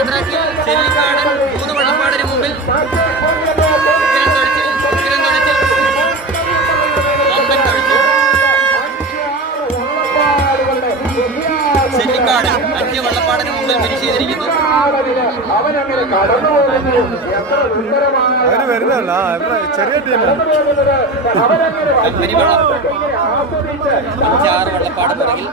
യാത്രാക്കിൽ ചെല്ലിക്കാടൻ 3 വള്ളപ്പാടിന് മുമ്പിൽ ചെല്ലിക്കാട് 5 വള്ളപ്പാടിന് മുമ്പിൽ ഫിനിഷ് ചെയ്തിരിക്കുന്നു. അവര് വരുന്നല്ല, ചെറിയ ടീമാണ്. 5-6 വള്ളപ്പാട് പിറകിൽ